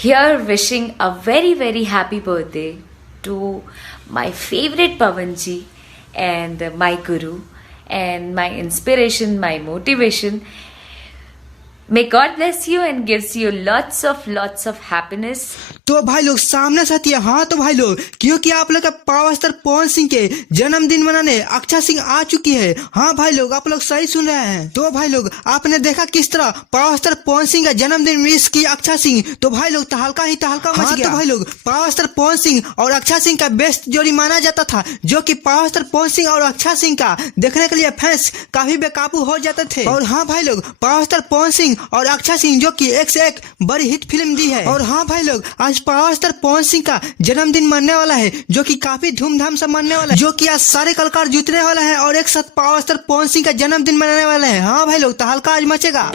here wishing a very very happy birthday to my favorite Pavanji and my guru and my inspiration, my motivation. May God bless you and gives you lots of happiness. तो भाई लोग सामने साथी है। हाँ तो भाई लोग, क्योंकि आप लोग का पावर स्टार पवन सिंह के जन्मदिन मनाने अक्षा सिंह आ चुकी है। हाँ भाई लोग, आप लोग सही सुन रहे हैं। तो भाई लोग, आपने देखा किस तरह पावर स्टार पवन सिंह का जन्मदिन विश की अक्षा सिंह। तो भाई लोग तहलका ही तहलका मच गया। तो भाई लोग, पावर स्टार पवन सिंह और अक्षा सिंह का बेस्ट जोड़ी माना जाता था, जो कि पावर स्टार पवन सिंह और अक्षा सिंह का देखने के लिए फैंस काफी बेकाबू हो जाते थे। और हाँ भाई लोग, पावर स्टार पवन सिंह और अक्षा सिंह जो कि एक से एक बड़ी हिट फिल्म दी है। और हाँ भाई लोग, आज पावर स्टार पवन सिंह का जन्मदिन मनने वाला है, जो कि काफी धूमधाम से मनने वाला है, जो कि आज सारे कलाकार जुटने वाला है और एक साथ पावर स्टार पवन सिंह का जन्मदिन मनाने वाले हैं। हाँ भाई लोग, तहलका आज मचेगा।